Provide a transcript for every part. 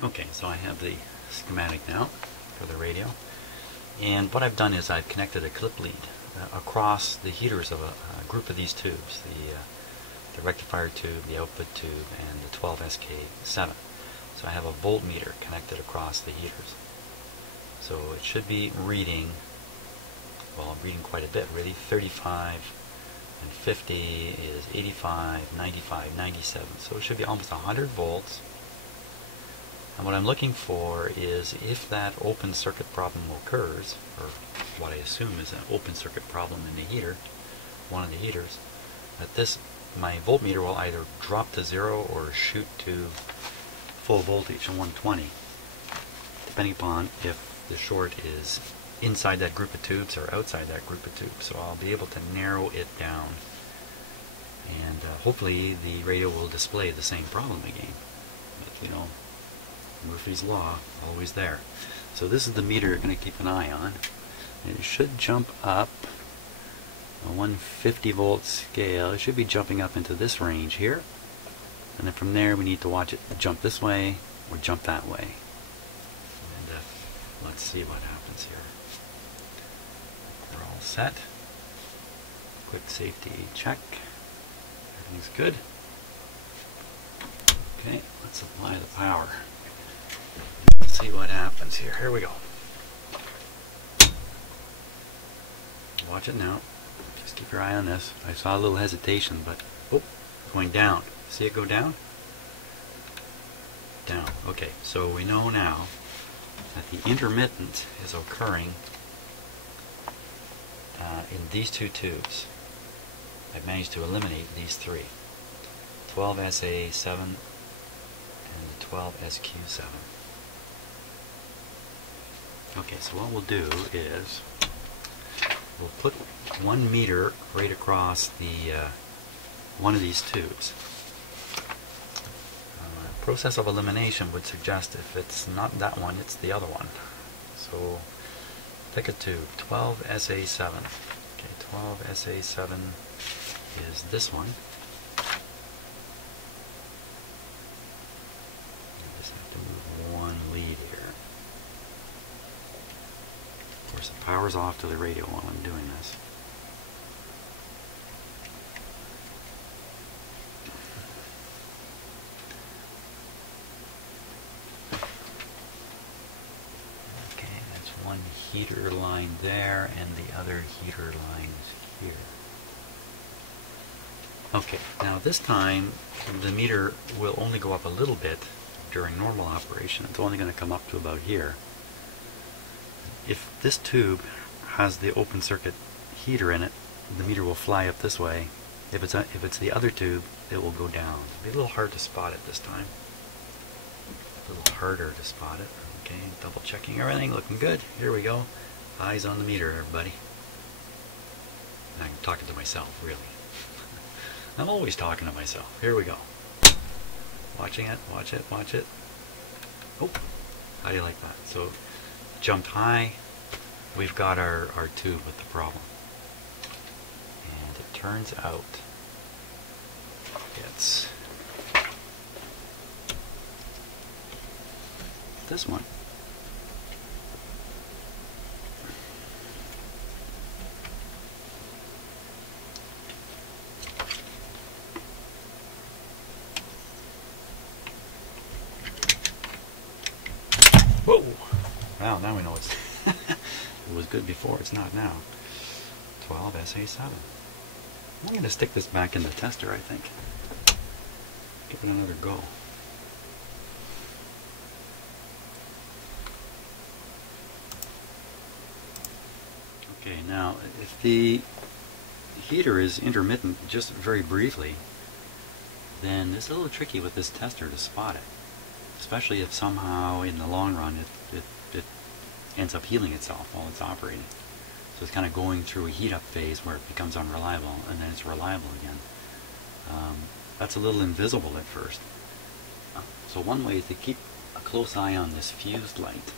Okay, so I have the schematic now for the radio, and what I've done is I've connected a clip lead across the heaters of a group of these tubes, the rectifier tube, the output tube, and the 12SK7. So I have a voltmeter connected across the heaters. So it should be reading, well, I'm reading quite a bit, really. 35 and 50 is 85, 95, 97. So it should be almost 100 volts. And what I'm looking for is if that open circuit problem occurs, or what I assume is an open circuit problem in the heater, one of the heaters, that my voltmeter will either drop to 0 or shoot to full voltage on 120, depending upon if the short is inside that group of tubes or outside that group of tubes. So I'll be able to narrow it down, and hopefully the radio will display the same problem again. But you know, Murphy's Law, always there. So this is the meter you're going to keep an eye on. It should jump up a 150 volt scale. It should be jumping up into this range here, and then from there we need to watch it jump this way or jump that way. And let's see what happens here. We're all set. Quick safety check. Everything's good. Okay, let's apply the power. Let's see what happens here. Here we go. Watch it now. Just keep your eye on this. I saw a little hesitation, but oh, going down. See it go down? Down. Okay, so we know now that the intermittent is occurring in these two tubes. I've managed to eliminate these three. 12SA7 and the 12SQ7. Okay, so what we'll do is we'll put 1 meter right across the one of these tubes. Process of elimination would suggest if it's not that one, it's the other one. So pick a tube, 12SA7. Okay, 12SA7 is this one. I just have to move one lead here. Of course, the power's off to the radio while I'm doing this. Okay, that's one heater line there, and the other heater line is here. Okay, now this time the meter will only go up a little bit during normal operation. It's only going to come up to about here. If this tube has the open circuit heater in it, the meter will fly up this way. If it's the other tube, it will go down. It'll be a little hard to spot it this time. A little harder to spot it. Okay, double checking everything, looking good. Here we go. Eyes on the meter, everybody. I'm talking to myself, really. I'm always talking to myself. Here we go. Watching it, watch it, watch it. Oh, how do you like that? So, jumped high. We've got our tube with the problem. And it turns out it's this one. Whoa! Wow, now we know it's it was good before, it's not now. 12SA7. I'm going to stick this back in the tester, I think. Give it another go. Okay, now if the heater is intermittent just very briefly, then it's a little tricky with this tester to spot it. Especially if somehow in the long run it ends up healing itself while it's operating. So it's kind of going through a heat up phase where it becomes unreliable and then it's reliable again. That's a little invisible at first. So one way is to keep a close eye on this fused light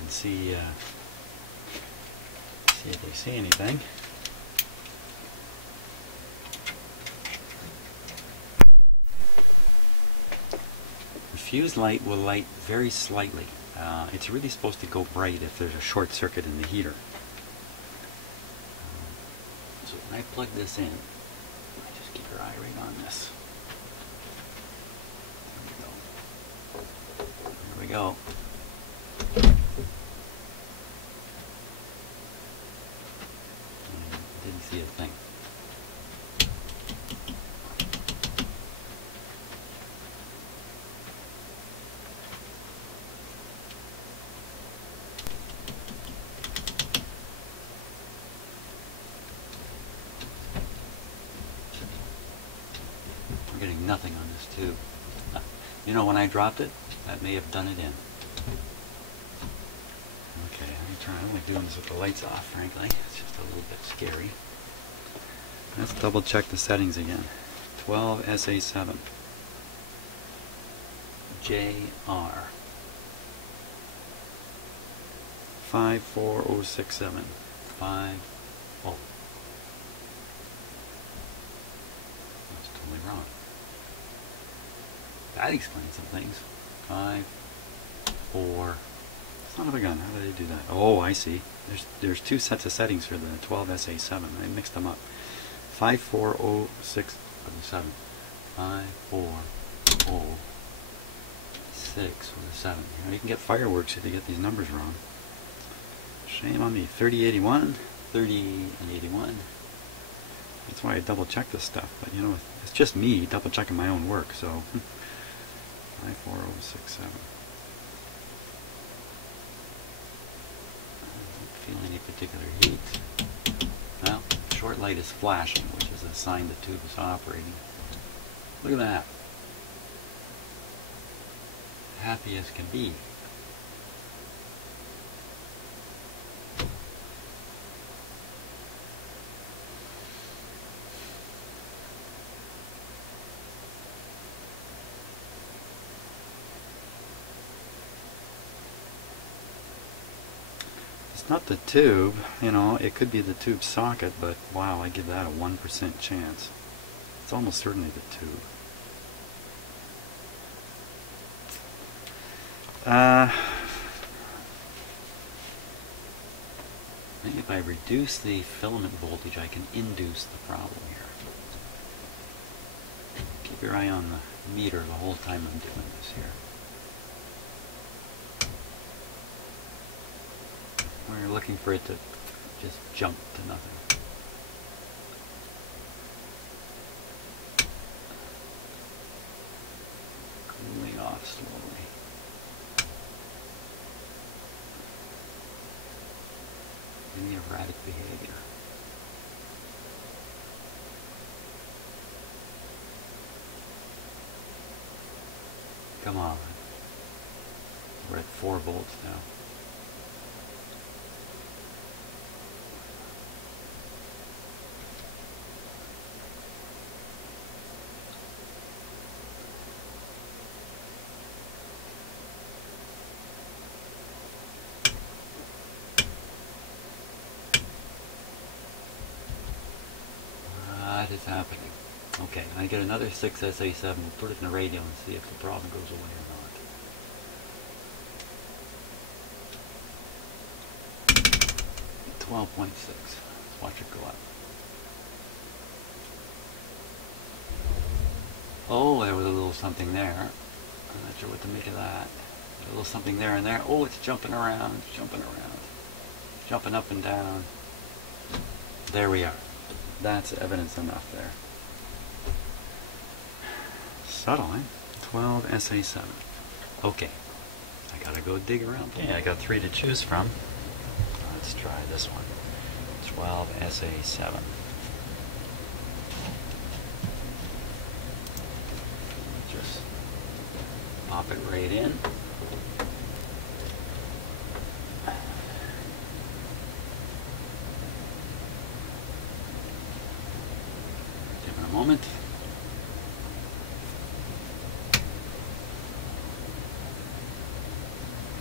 and see if they see anything. fuse light will light very slightly. It's really supposed to go bright if there's a short circuit in the heater. So when I plug this in, just keep your eye right on this. There we go. Didn't see a thing. We're getting nothing on this tube. You know, when I dropped it, that may have done it in. Okay, I don't like doing this with the lights off, frankly. It's just a little bit scary. Let's double check the settings again. 12SA7. JR. 54067. 50. That's totally wrong. That explains some things. 5, 4. Son of a gun, how did I do that? Oh, I see. There's two sets of settings for the 12SA7. I mixed them up. 54067. 54067. You know, you can get fireworks if you get these numbers wrong. Shame on me. 3081, 30 and 81. That's why I double check this stuff. But you know, it's just me double checking my own work. So 54067. Feel any particular heat. Well, short light is flashing, which is a sign the tube is operating. Look at that. Happy as can be. It's not the tube, you know, it could be the tube socket, but wow, I give that a 1% chance. It's almost certainly the tube. Maybe if I reduce the filament voltage, I can induce the problem here. Keep your eye on the meter the whole time I'm doing this here. We're looking for it to just jump to nothing. Cooling off slowly. Any erratic behavior. Come on. We're at 4 volts now. What is happening? Okay, I get another 6SA7. We'll put it in the radio and see if the problem goes away or not. 12.6. Let's watch it go up. Oh, there was a little something there. I'm not sure what to make of that. A little something there and there. Oh, it's jumping around, jumping around. Jumping up and down. There we are. That's evidence enough there. Subtle, eh? 12SA7. Okay. I gotta go dig around. Okay, I got 3 to choose from. Let's try this one. 12SA7. Just pop it right in. Give it a moment.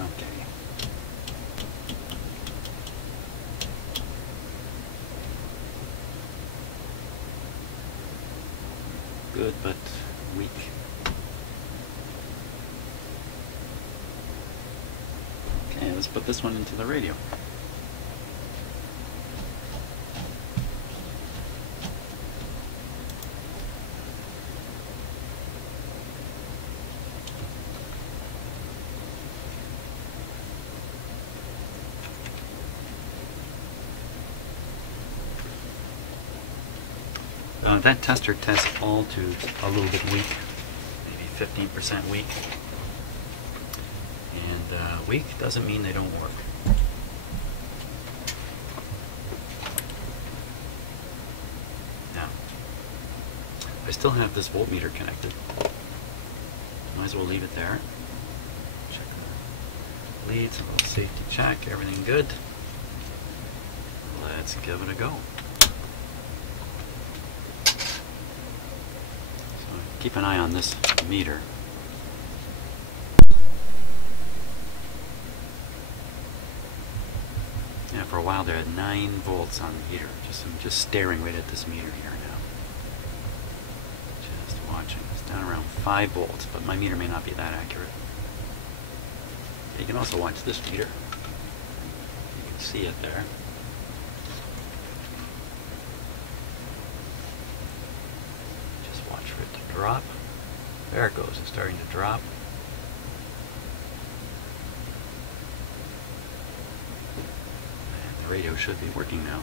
Okay. Good, but weak. let's put this one into the radio. That tester tests all tubes a little bit weak, maybe 15% weak. And weak doesn't mean they don't work. Now, I still have this voltmeter connected. Might as well leave it there. Check the leads, a little safety check, everything good. Let's give it a go. Keep an eye on this meter. Yeah, for a while there had 9 volts on the heater. I'm just staring right at this meter here now. Just watching. It's down around 5 volts, but my meter may not be that accurate. You can also watch this meter. You can see it there. For it to drop. There it goes, it's starting to drop. And the radio should be working now.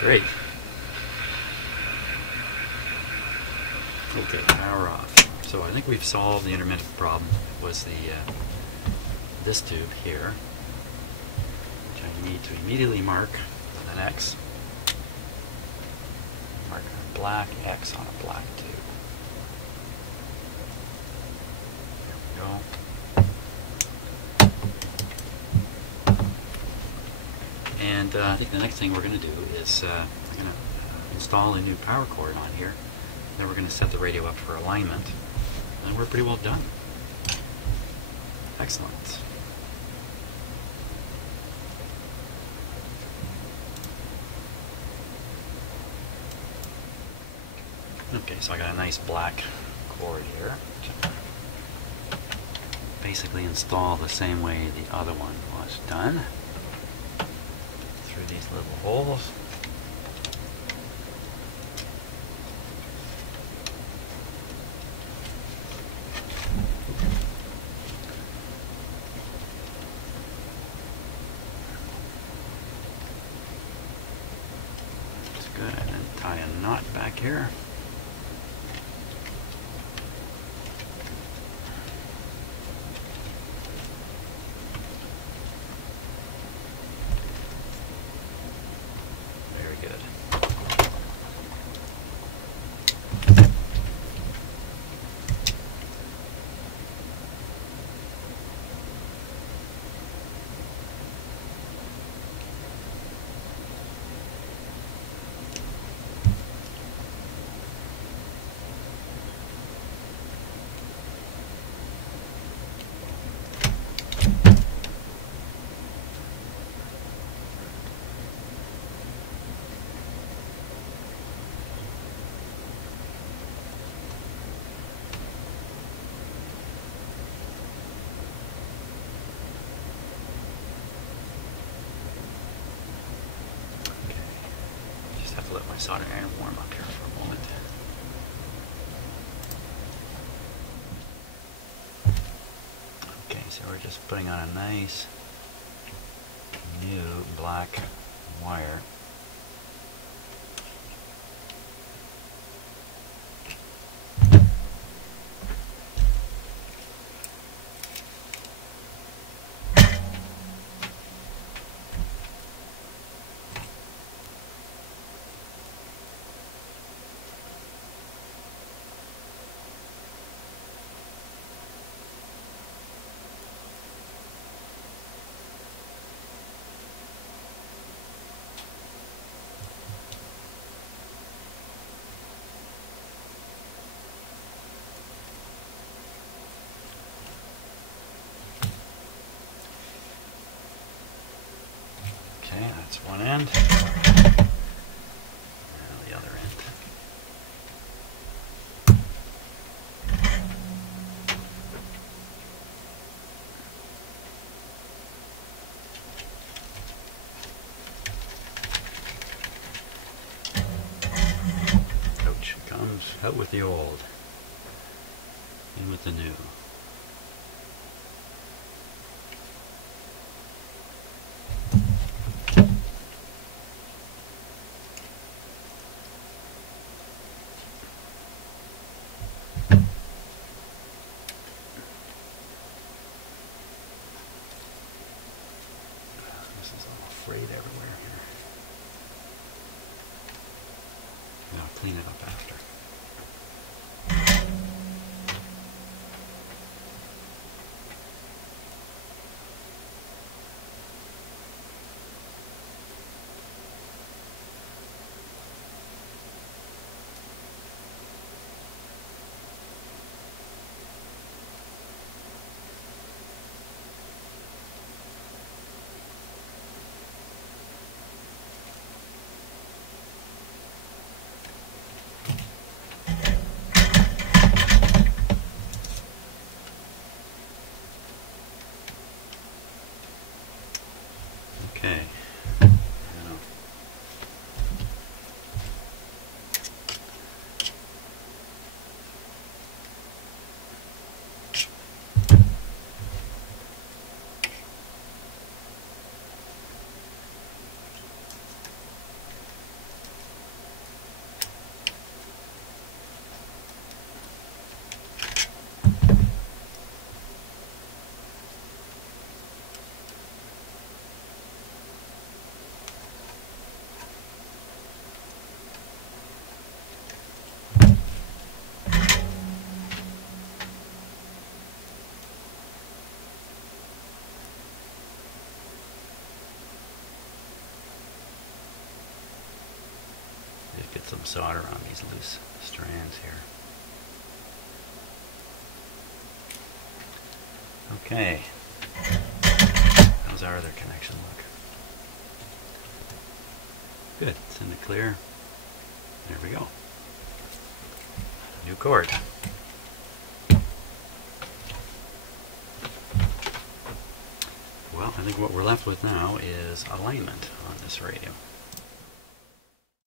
Great. Okay, power off. So I think we've solved the intermittent problem. It was the this tube here, which I need to immediately mark with an X. Mark a black X on a black tube. There we go. And I think the next thing we're going to do is we're going to install a new power cord on here. Then we're going to set the radio up for alignment. And we're pretty well done. Excellent. Okay, so I got a nice black cord here. Basically install the same way the other one was done. Through these little holes. That's good. I didn't tie a knot back here. Let my solder iron warm up here for a moment. Okay, so we're just putting on a nice new black wire. That's one end. Now the other end. Ouch, it comes out with the old, in with the new. Frayed everywhere here. I'll clean it up after. Okay. Just get some solder on these loose strands here. Okay. How's our other connection look? Good. It's in the clear. There we go. New cord. Well, I think what we're left with now is alignment on this radio.